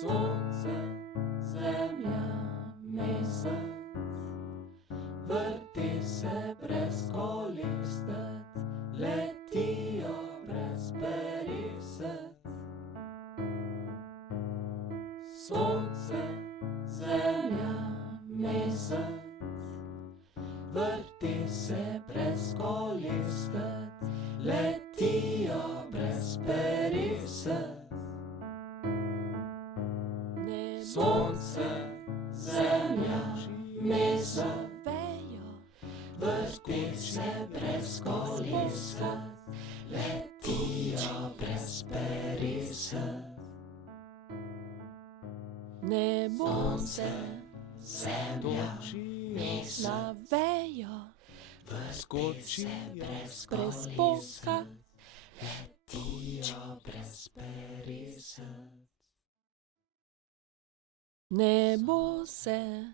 Sonce, zemlja, mesec, vrti se brez kolistet, letijo brez periset. Sonce, zemlja, mesec, vrti se brez kolistet, letijo brez periset. Sonce, zemlja, mesec, vrti se brez kolistet, letijo brez periset. Sonce, Zemlja, mesec, na vejo, vrti se brez brez poka, letijo brez periset. nebo se